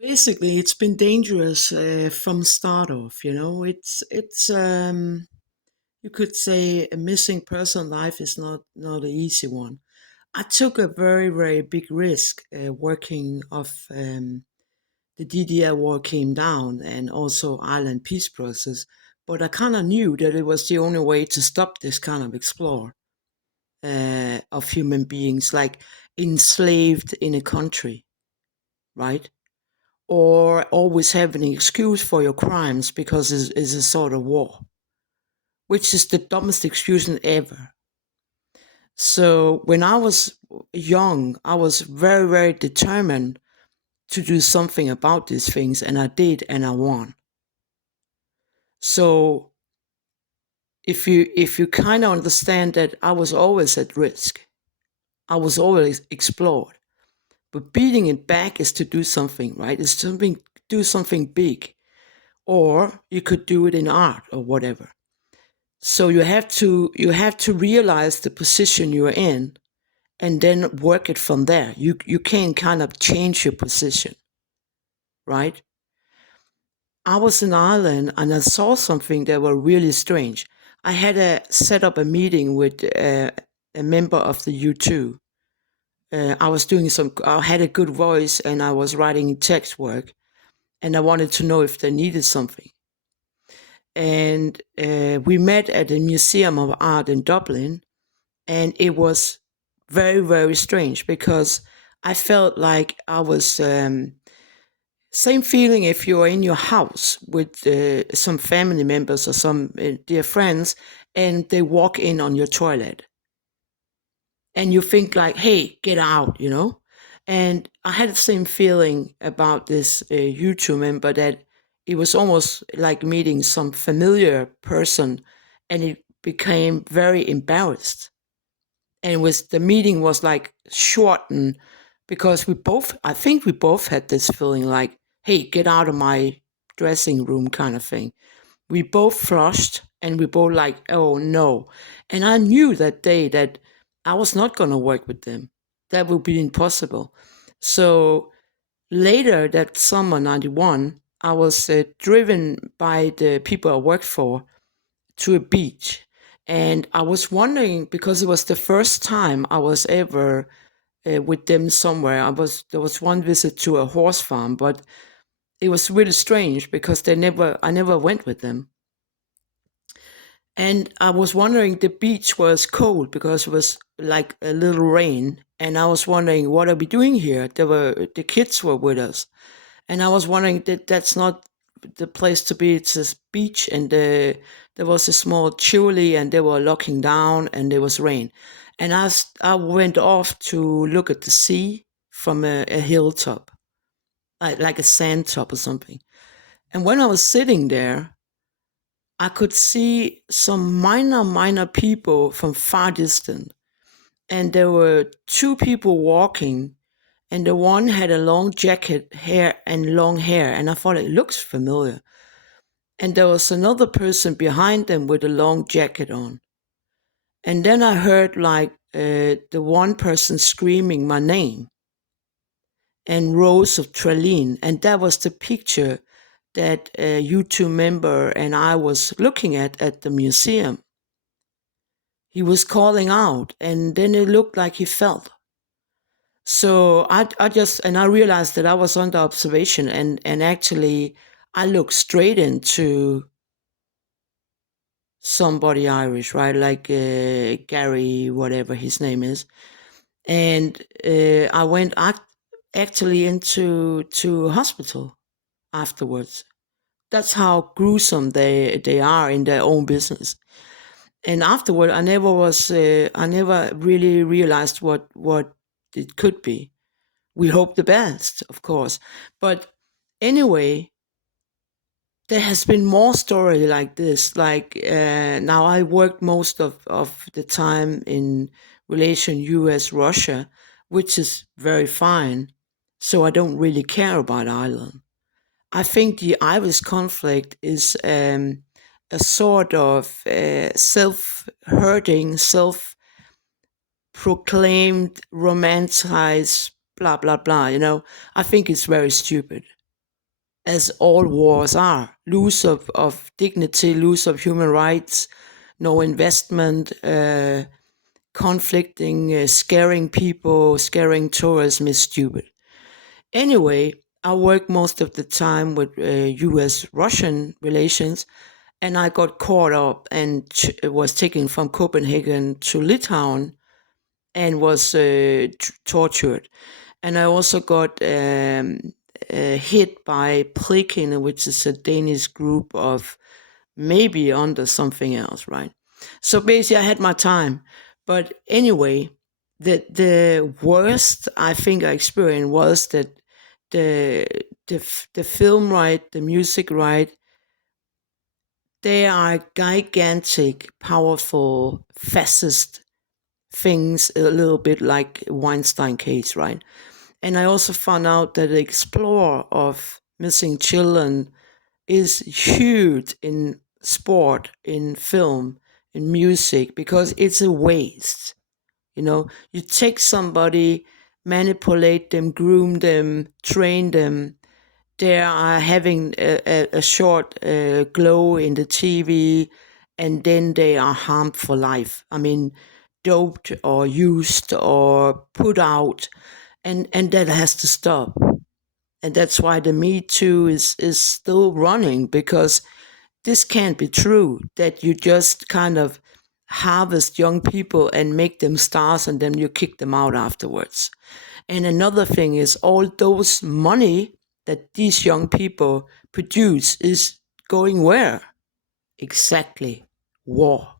Basically, it's been dangerous from start off. It's you could say a missing person life is not an easy one. I took a very big risk working of the DDR war came down and also Ireland peace process, but I kind of knew that it was the only way to stop this kind of explore of human beings, like enslaved in a country, right? Or always have an excuse for your crimes because it's a sort of war, which is the dumbest excuse ever. So when I was young, I was very determined to do something about these things, and I did, and I won. So if you kind of understand that I was always at risk, I was always explored. But beating it back is to do something, right? It's something do something big, or you could do it in art or whatever. So you have to realize the position you're in and then work it from there. You can kind of change your position, right? I was in Ireland and I saw something that was really strange. I had set up a meeting with a member of the U2. I was doing I had a good voice and I was writing text work, and I wanted to know if they needed something. And we met at the Museum of Art in Dublin, and it was very strange because I felt like I was same feeling if you're in your house with some family members or some dear friends, and they walk in on your toilet, and you think like, "Hey, get out." And I had the same feeling about this YouTube member, that it was almost like meeting some familiar person, and it became very embarrassed. And the meeting was like shortened because I think we both had this feeling like, hey, get out of my dressing room kind of thing. We both flushed and we both like, oh no. And I knew that day that I was not going to work with them. That would be impossible. So later that summer 91, I was driven by the people I worked for to a beach. And I was wondering, because it was the first time I was ever with them somewhere. There was one visit to a horse farm, but it was really strange because I never went with them. And I was wondering, the beach was cold because it was like a little rain, and I was wondering, what are we doing here? The kids were with us, and I was wondering that that's not the place to be. It's a beach, and there was a small chili, and they were locking down, and there was rain, and I went off to look at the sea from a hilltop, like a sand top or something. And when I was sitting there, I could see some minor people from far distant, and there were two people walking, and the one had a long jacket, hair and long hair, and I thought it looks familiar. And there was another person behind them with a long jacket on. And then I heard like the one person screaming my name, and Rose of Trelline, and that was the picture that a U2 member and I was looking at the museum. He was calling out, and then it looked like he felt. So I realized that I was under observation, and actually I looked straight into somebody Irish, right? Like Gary, whatever his name is. And I went actually into to hospital afterwards. That's how gruesome they are in their own business. And afterward, I never really realized what it could be. We hope the best, of course. But anyway, there has been more story like this. Like now, I worked most of the time in relation U.S. Russia, which is very fine. So I don't really care about Ireland. I think the Irish conflict is a sort of self-hurting, self-proclaimed, romanticized, blah blah blah. I think it's very stupid. as all wars are. Loss of dignity, loss of human rights, no investment, conflicting, scaring people, scaring tourism is stupid. Anyway, I work most of the time with US Russian relations, and I got caught up and was taken from Copenhagen to Litauen and was tortured. And I also got hit by Prikken, which is a Danish group of maybe under something else, right? So basically, I had my time. But anyway, the worst I think I experienced was that the the film right, the music right, they are gigantic, powerful, fascist things, a little bit like Weinstein case, right? And I also found out that the explorer of missing children is huge in sport, in film, in music, because it's a waste. You know, you take somebody, manipulate them, groom them, train them. They are having a short glow in the TV, and then they are harmed for life. I mean, doped or used or put out, and that has to stop. And that's why the Me Too is still running, because this can't be true that you just kind of harvest young people and make them stars and then you kick them out afterwards. And another thing is, all those money that these young people produce is going where? Exactly. War.